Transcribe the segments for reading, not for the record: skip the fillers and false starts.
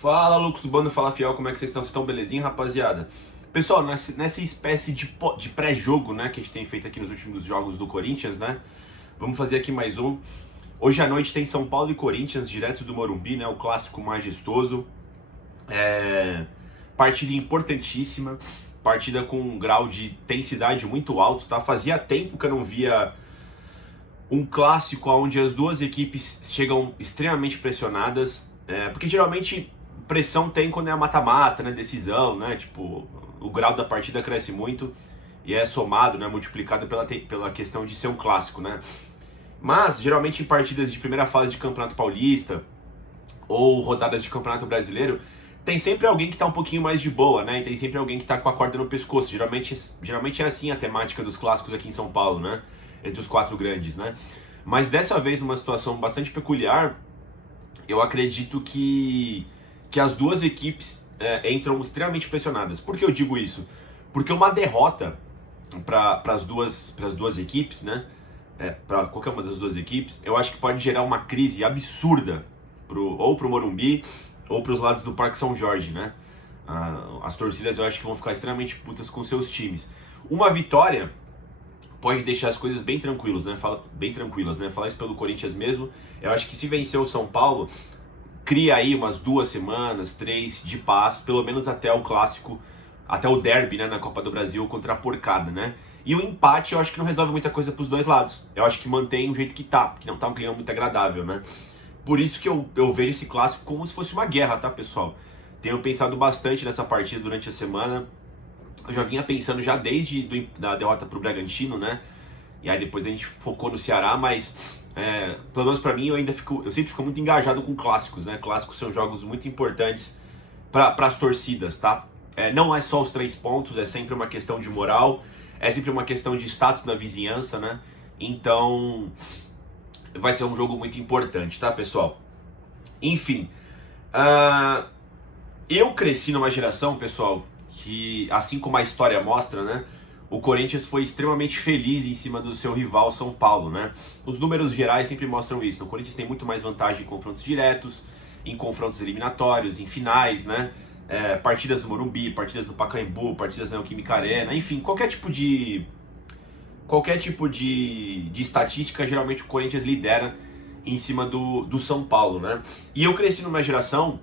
Fala, Lucas do Bando, fala Fiel, como é que vocês estão? Vocês estão belezinha, rapaziada? Pessoal, nessa espécie de pré-jogo, né, que a gente tem feito aqui nos últimos jogos do Corinthians, né? Vamos fazer aqui mais um. Hoje à noite tem São Paulo e Corinthians, direto do Morumbi, né? O clássico majestoso. Partida importantíssima, partida com um grau de intensidade muito alto, tá? Fazia tempo que eu não via um clássico onde as duas equipes chegam extremamente pressionadas, porque geralmente pressão tem quando é mata-mata, né, decisão, né, tipo, o grau da partida cresce muito e é somado, né, multiplicado pela questão de ser um clássico, né. Mas, geralmente em partidas de primeira fase de Campeonato Paulista ou rodadas de Campeonato Brasileiro, tem sempre alguém que tá um pouquinho mais de boa, né, e tem sempre alguém que tá com a corda no pescoço. Geralmente é assim a temática dos clássicos aqui em São Paulo, né, entre os quatro grandes, né. Mas dessa vez, numa situação bastante peculiar, eu acredito que as duas equipes entram extremamente pressionadas. Por que eu digo isso? Porque uma derrota para as duas equipes, né? Para qualquer uma das duas equipes, eu acho que pode gerar uma crise absurda ou pro Morumbi ou para os lados do Parque São Jorge, né? As torcidas eu acho que vão ficar extremamente putas com seus times. Uma vitória pode deixar as coisas bem tranquilas, né? Falar isso pelo Corinthians mesmo. Eu acho que se vencer o São Paulo, cria aí umas 2 semanas, 3 de paz, pelo menos até o clássico, até o derby, né, na Copa do Brasil contra a porcada, né? E o empate eu acho que não resolve muita coisa pros dois lados. Eu acho que mantém o jeito que tá, que não tá um clima muito agradável, né? Por isso que eu vejo esse clássico como se fosse uma guerra, tá, pessoal? Tenho pensado bastante nessa partida durante a semana. Eu já vinha pensando já desde da derrota pro Bragantino, né? E aí depois a gente focou no Ceará, mas pelo menos pra mim eu sempre fico muito engajado com clássicos, né? Clássicos são jogos muito importantes para as torcidas, tá? Não é só os 3 pontos, é sempre uma questão de moral, é sempre uma questão de status na vizinhança, né? Então vai ser um jogo muito importante, tá, pessoal? Enfim, eu cresci numa geração, pessoal, que, assim como a história mostra, né, o Corinthians foi extremamente feliz em cima do seu rival São Paulo, né? Os números gerais sempre mostram isso. O Corinthians tem muito mais vantagem em confrontos diretos, em confrontos eliminatórios, em finais, né? Partidas no Morumbi, partidas no Pacaembu, partidas na Neoquímica Arena, enfim, qualquer tipo de estatística, geralmente o Corinthians lidera em cima do São Paulo, né? E eu cresci numa geração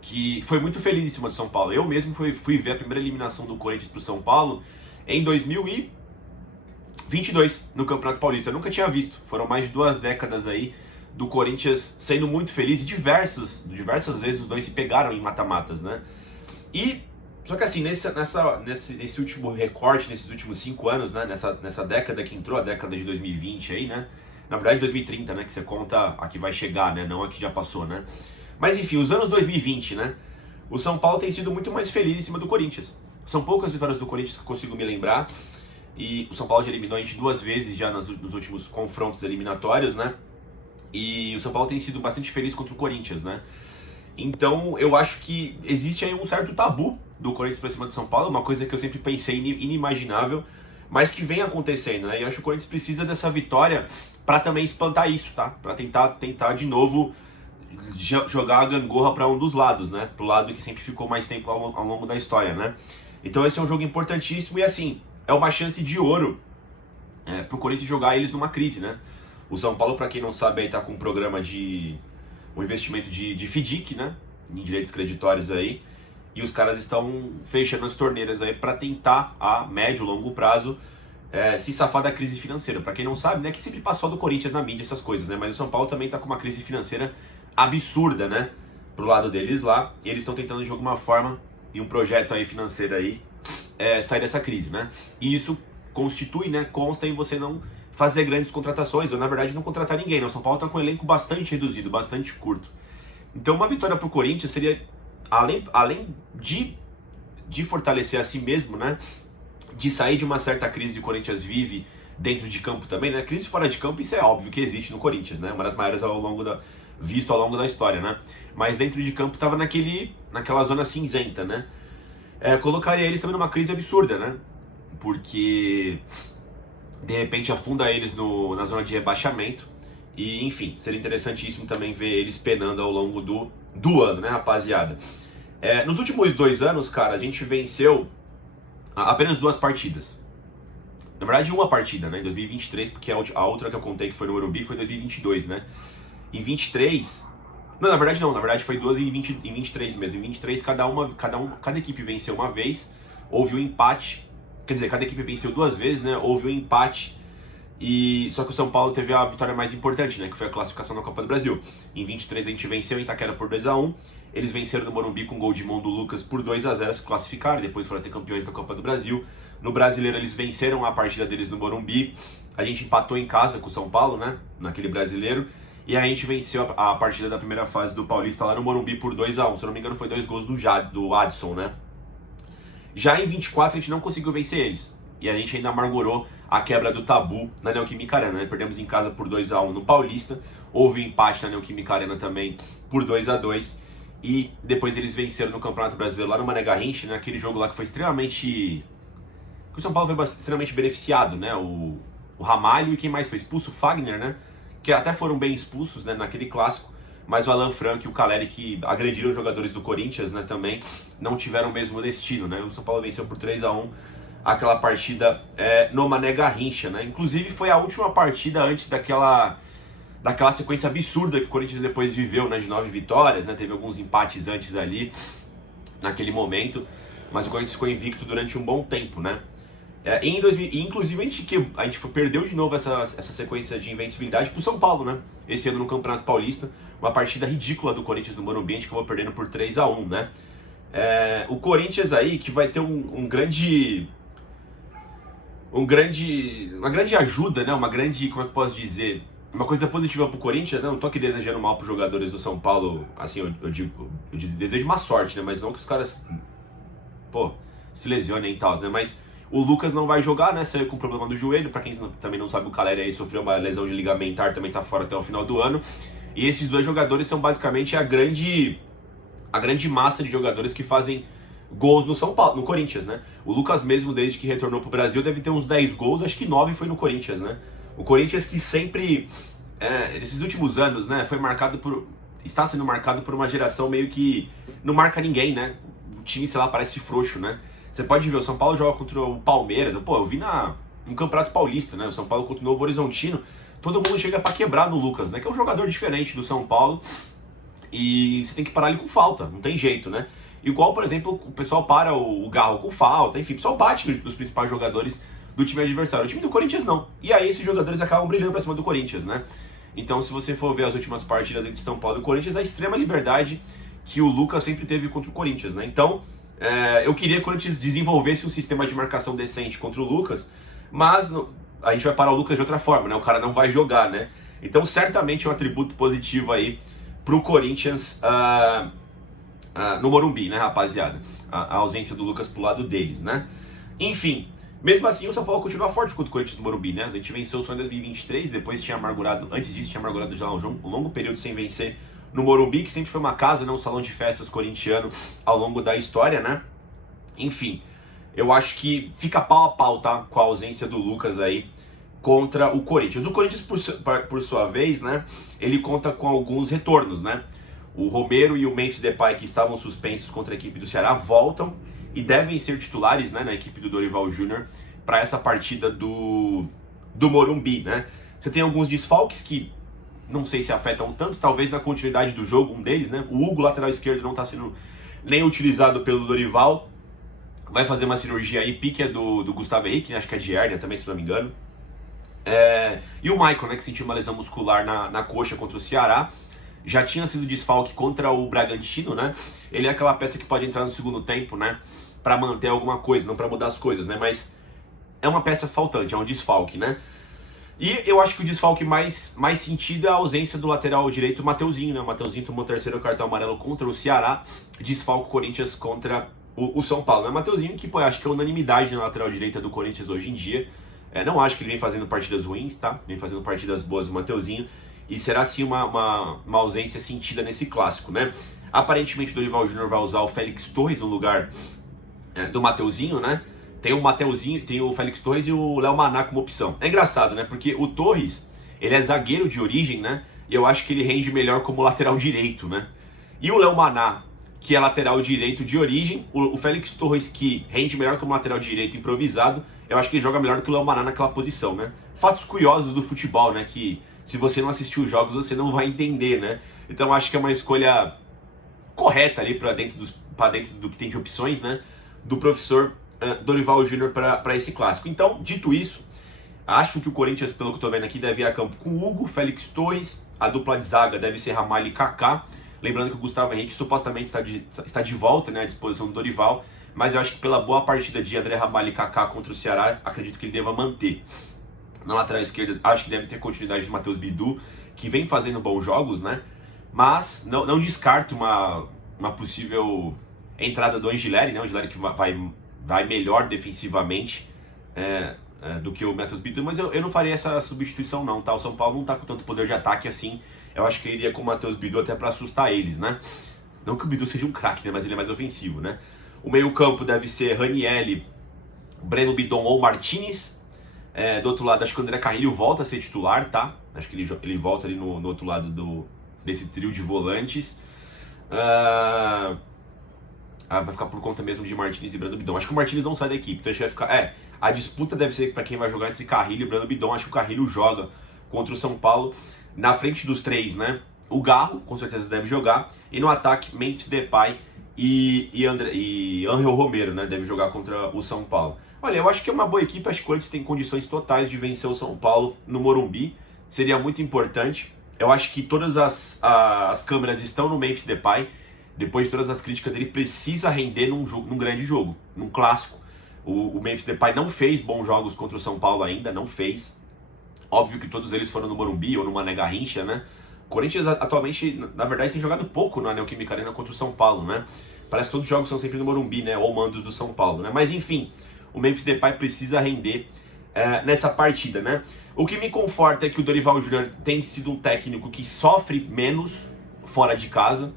que foi muito feliz em cima do São Paulo. Eu mesmo fui ver a primeira eliminação do Corinthians pro São Paulo em 2022, no Campeonato Paulista. Eu nunca tinha visto. Foram mais de 2 décadas aí do Corinthians sendo muito feliz e diversas vezes os dois se pegaram em mata-matas, né? Só que assim, nesse último recorte, nesses últimos 5 anos, né? Nessa década que entrou, a década de 2020 aí, né? Na verdade 2030, né? Que você conta a que vai chegar, né? Não a que já passou, né? Mas enfim, os anos 2020, né? O São Paulo tem sido muito mais feliz em cima do Corinthians. São poucas vitórias do Corinthians que eu consigo me lembrar. E o São Paulo já eliminou a gente 2 vezes já nos últimos confrontos eliminatórios, né? E o São Paulo tem sido bastante feliz contra o Corinthians, né? Então eu acho que existe aí um certo tabu do Corinthians pra cima do São Paulo, uma coisa que eu sempre pensei inimaginável, mas que vem acontecendo, né? E eu acho que o Corinthians precisa dessa vitória pra também espantar isso, tá? Pra tentar de novo jogar a gangorra para um dos lados, né? Pro lado que sempre ficou mais tempo ao longo da história, né? Então esse é um jogo importantíssimo e assim, é uma chance de ouro pro Corinthians jogar eles numa crise, né? O São Paulo, para quem não sabe, aí tá com um programa um investimento de FDIC, né? Em direitos creditórios aí. E os caras estão fechando as torneiras aí para tentar, a médio e longo prazo, se safar da crise financeira. Para quem não sabe, né? Que sempre passou do Corinthians na mídia essas coisas, né? Mas o São Paulo também tá com uma crise financeira absurda, né? Pro lado deles lá. E eles estão tentando de alguma forma, e um projeto aí financeiro aí, sair dessa crise, né? E isso constitui, né? Consta em você não fazer grandes contratações, ou na verdade não contratar ninguém, né? O São Paulo tá com um elenco bastante reduzido, bastante curto. Então uma vitória pro Corinthians seria, além de fortalecer a si mesmo, né? De sair de uma certa crise que o Corinthians vive dentro de campo também, né? Crise fora de campo, isso é óbvio que existe no Corinthians, né? Uma das maiores visto ao longo da história, né? Mas dentro de campo tava naquela zona cinzenta, né? Colocaria eles também numa crise absurda, né? Porque de repente afunda eles na zona de rebaixamento. E enfim, seria interessantíssimo também ver eles penando ao longo do ano, né, rapaziada? Nos últimos 2 anos, cara, a gente venceu apenas 2 partidas. Na verdade, uma partida, né, em 2023, porque a outra que eu contei que foi no Morumbi foi em 2022, né? Em 23... Não, na verdade foi 2 em 23 mesmo. Em 23, cada equipe venceu uma vez, houve um empate. Quer dizer, cada equipe venceu 2 vezes, né? Houve um empate. Só que o São Paulo teve a vitória mais importante, né? Que foi a classificação na Copa do Brasil. Em 23 a gente venceu em Itaquera por 2-1. Eles venceram no Morumbi com gol de mão do Lucas por 2-0, se classificaram. Depois foram ter campeões da Copa do Brasil. No Brasileiro eles venceram a partida deles no Morumbi. A gente empatou em casa com o São Paulo, né? Naquele Brasileiro. E a gente venceu a partida da primeira fase do Paulista lá no Morumbi por 2-1. Se eu não me engano foi 2 gols do Adson, né? Já em 24 a gente não conseguiu vencer eles. E a gente ainda amargurou a quebra do tabu na Neoquímica Arena, né? Perdemos em casa por 2-1 no Paulista. Houve um empate na Neoquímica Arena também por 2-2. E depois eles venceram no Campeonato Brasileiro lá no Mané Garrincha, né? Aquele jogo lá que foi extremamente... que o São Paulo foi extremamente beneficiado, né? O Ramalho e quem mais foi expulso? O Fagner, né? Que até foram bem expulsos, né, naquele clássico, mas o Alan Franco e o Caleri, que agrediram os jogadores do Corinthians, né, também não tiveram o mesmo destino, né? O São Paulo venceu por 3-1 aquela partida no Mané Garrincha, né? Inclusive foi a última partida antes daquela sequência absurda que o Corinthians depois viveu, né, de 9 vitórias, né? Teve alguns empates antes ali, naquele momento, mas o Corinthians ficou invicto durante um bom tempo, né? Inclusive a gente perdeu de novo essa sequência de invencibilidade pro São Paulo, né? Esse ano no Campeonato Paulista, uma partida ridícula do Corinthians no Morumbi, a gente acabou perdendo por 3-1, né? O Corinthians aí que vai ter uma grande ajuda, né? Como é que eu posso dizer? Uma coisa positiva pro Corinthians, né? Não tô aqui desejando mal pros jogadores do São Paulo, assim, eu desejo uma sorte, né? Mas não que os caras, se lesionem e tal, né? Mas o Lucas não vai jogar, né? Saiu com problema no joelho. Pra quem também não sabe, o Caleri aí sofreu uma lesão de ligamentar, também tá fora até o final do ano. E esses 2 jogadores são basicamente a grande massa de jogadores que fazem gols no São Paulo, no Corinthians, né? O Lucas mesmo, desde que retornou pro Brasil, deve ter uns 10 gols, acho que 9 foi no Corinthians, né? O Corinthians que sempre, nesses últimos anos, né, está sendo marcado por uma geração meio que não marca ninguém, né? O time, sei lá, parece frouxo, né? Você pode ver, o São Paulo joga contra o Palmeiras. Eu vi no Campeonato Paulista, né? O São Paulo contra o Novo Horizontino. Todo mundo chega pra quebrar no Lucas, né? Que é um jogador diferente do São Paulo. E você tem que parar ele com falta, não tem jeito, né? Igual, por exemplo, o pessoal para o Garro com falta. Enfim, o pessoal bate nos principais jogadores do time adversário. O time do Corinthians não. E aí esses jogadores acabam brilhando pra cima do Corinthians, né? Então, se você for ver as últimas partidas entre São Paulo e Corinthians, a extrema liberdade que o Lucas sempre teve contra o Corinthians, né? Então... eu queria que o Corinthians desenvolvesse um sistema de marcação decente contra o Lucas, mas a gente vai parar o Lucas de outra forma, né? O cara não vai jogar, né? Então, certamente é um atributo positivo aí pro Corinthians no Morumbi, né, rapaziada? A ausência do Lucas pro lado deles, né? Enfim, mesmo assim, o São Paulo continua forte contra o Corinthians no Morumbi, né? A gente venceu só em 2023, depois antes disso tinha amargurado já um longo período sem vencer no Morumbi, que sempre foi uma casa, né, um salão de festas corintiano ao longo da história, né? Enfim, eu acho que fica pau a pau, tá? Com a ausência do Lucas aí contra o Corinthians. O Corinthians, por sua vez, né, ele conta com alguns retornos, né? O Romero e o Memphis Depay, que estavam suspensos contra a equipe do Ceará, voltam e devem ser titulares, né, na equipe do Dorival Júnior para essa partida do Morumbi, né? Você tem alguns desfalques que não sei se afetam tanto, talvez na continuidade do jogo, um deles, né? O Hugo, lateral esquerdo, não está sendo nem utilizado pelo Dorival. Vai fazer uma cirurgia aí, pique é do Gustavo Henrique, né? Acho que é de hérnia também, se não me engano. E o Michael, né, que sentiu uma lesão muscular na coxa contra o Ceará. Já tinha sido desfalque contra o Bragantino, né? Ele é aquela peça que pode entrar no segundo tempo, né? Para manter alguma coisa, não para mudar as coisas, né? Mas é uma peça faltante, é um desfalque, né? E eu acho que o desfalque mais sentido é a ausência do lateral direito, Mateuzinho, né? O Mateuzinho tomou o 3º cartão amarelo contra o Ceará, desfalque o Corinthians contra o São Paulo, né? Mateuzinho, que acho que é unanimidade na lateral direita do Corinthians hoje em dia. Não acho que ele vem fazendo partidas ruins, tá? Vem fazendo partidas boas o Mateuzinho. E será sim uma ausência sentida nesse clássico, né? Aparentemente o Dorival Júnior vai usar o Félix Torres no lugar do Mateuzinho, né? Tem o Mateuzinho, tem o Félix Torres e o Léo Maná como opção. É engraçado, né? Porque o Torres, ele é zagueiro de origem, né? E eu acho que ele rende melhor como lateral direito, né? e o Léo Maná, que é lateral direito de origem, o Félix Torres, que rende melhor que um lateral direito improvisado, eu acho que ele joga melhor do que o Léo Maná naquela posição, né? Fatos curiosos do futebol, né? Que se você não assistiu os jogos, você não vai entender, né? Então eu acho que é uma escolha correta ali para dentro do que tem de opções, né? Do professor Dorival Júnior para esse clássico. Então, dito isso, acho que o Corinthians, pelo que eu tô vendo aqui, deve ir a campo com o Hugo, Félix Torres, a dupla de zaga deve ser Ramalho e Kaká. Lembrando que o Gustavo Henrique supostamente está de volta, né, à disposição do Dorival, mas eu acho que pela boa partida de André Ramalho e Kaká contra o Ceará, acredito que ele deva manter. Na lateral esquerda, acho que deve ter continuidade de Matheus Bidu, que vem fazendo bons jogos, né? Mas não descarto uma possível entrada do Angileri, né? O Angileri que vai melhor defensivamente do que o Matheus Bidu, mas eu não faria essa substituição não, tá? O São Paulo não tá com tanto poder de ataque assim. Eu acho que ele iria com o Matheus Bidu até para assustar eles, né? Não que o Bidu seja um craque, né? Mas ele é mais ofensivo, né? O meio-campo deve ser Ranieri, Breno Bidon ou Martinez. Do outro lado, acho que o André Carrilho volta a ser titular, tá? Acho que ele volta ali no outro lado desse trio de volantes. Vai ficar por conta mesmo de Martinez e Breno Bidon. Acho que o Martinez não sai da equipe, então acho que vai ficar. A disputa deve ser para quem vai jogar entre Carrilho e Breno Bidon. Acho que o Carrilho joga contra o São Paulo. Na frente dos três, né? O Garro, com certeza deve jogar. E no ataque, Memphis Depay e Angel Romero, né? Deve jogar contra o São Paulo. Olha, eu acho que é uma boa equipe. Acho que o Corinthians tem condições totais de vencer o São Paulo no Morumbi. Seria muito importante. Eu acho que todas as câmeras estão no Memphis Depay. Depois de todas as críticas, ele precisa render num grande jogo, num clássico. O Memphis Depay não fez bons jogos contra o São Paulo ainda, não fez. Óbvio que todos eles foram no Morumbi ou no Mané Garrincha, né? O Corinthians atualmente, na verdade, tem jogado pouco na Neoquímica Arena contra o São Paulo, né? Parece que todos os jogos são sempre no Morumbi, né? Ou mandos do São Paulo, né? Mas enfim, o Memphis Depay precisa render nessa partida, né? O que me conforta é que o Dorival Júnior tem sido um técnico que sofre menos fora de casa.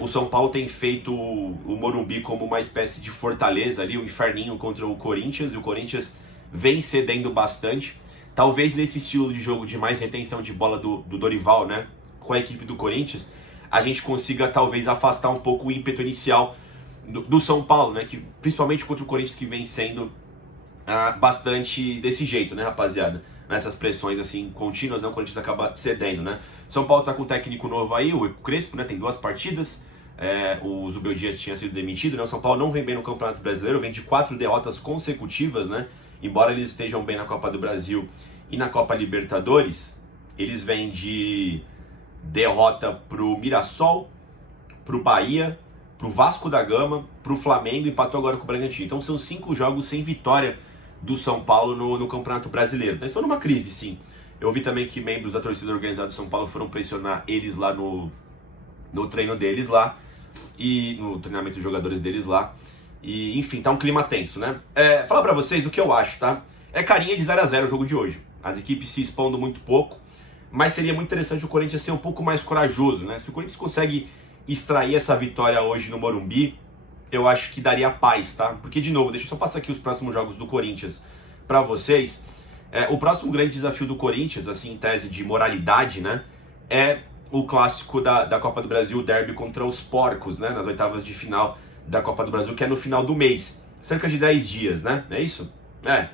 O São Paulo tem feito o Morumbi como uma espécie de fortaleza ali, o inferninho contra o Corinthians, e o Corinthians vem cedendo bastante. Talvez nesse estilo de jogo de mais retenção de bola do Dorival, né, com a equipe do Corinthians, a gente consiga talvez afastar um pouco o ímpeto inicial do São Paulo, né, que principalmente contra o Corinthians, que vem sendo bastante desse jeito, né, rapaziada? Nessas pressões assim contínuas, né, o Corinthians acaba cedendo, né? São Paulo tá com um técnico novo aí, o Crespo, né, tem 2 partidas. O Zubeldia tinha sido demitido, né? O São Paulo não vem bem no Campeonato Brasileiro, vem de 4 derrotas consecutivas, né? Embora eles estejam bem na Copa do Brasil e na Copa Libertadores, eles vêm de derrota pro Mirassol, pro Bahia, pro Vasco da Gama, pro Flamengo e empatou agora com o Bragantino. Então são 5 jogos sem vitória do São Paulo no Campeonato Brasileiro. Então, estão numa crise, sim. Eu vi também que membros da torcida organizada do São Paulo foram pressionar eles lá no treino deles lá, e no treinamento dos jogadores deles lá. E, enfim, tá um clima tenso, né? Falar pra vocês o que eu acho, tá? É carinha de 0x0 o jogo de hoje. As equipes se expondo muito pouco, mas seria muito interessante o Corinthians ser um pouco mais corajoso, né? Se o Corinthians consegue extrair essa vitória hoje no Morumbi, eu acho que daria paz, tá? Porque, de novo, deixa eu só passar aqui os próximos jogos do Corinthians pra vocês. O próximo grande desafio do Corinthians, assim, em tese de moralidade, né? É o clássico da Copa do Brasil, o derby contra os Porcos, né? Nas oitavas de final da Copa do Brasil, que é no final do mês. Cerca de 10 dias, né? É isso?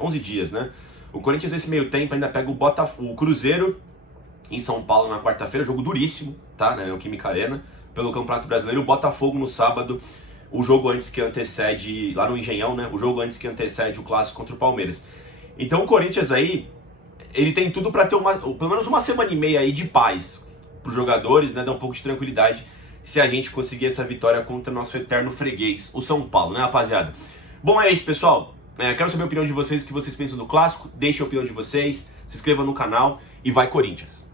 11 dias, né? O Corinthians, nesse meio tempo, ainda pega o Cruzeiro em São Paulo na quarta-feira, jogo duríssimo, tá? Na Neoquímica Arena, pelo Campeonato Brasileiro. O Botafogo no sábado, o jogo antes que antecede, lá no Engenhão, né? O jogo antes que antecede o clássico contra o Palmeiras. Então o Corinthians aí, ele tem tudo para ter pelo menos uma semana e meia aí de paz para os jogadores, né? Dar um pouco de tranquilidade se a gente conseguir essa vitória contra o nosso eterno freguês, o São Paulo, né, rapaziada? Bom, é isso, pessoal. Quero saber a opinião de vocês, o que vocês pensam do clássico. Deixem a opinião de vocês, se inscrevam no canal e vai Corinthians!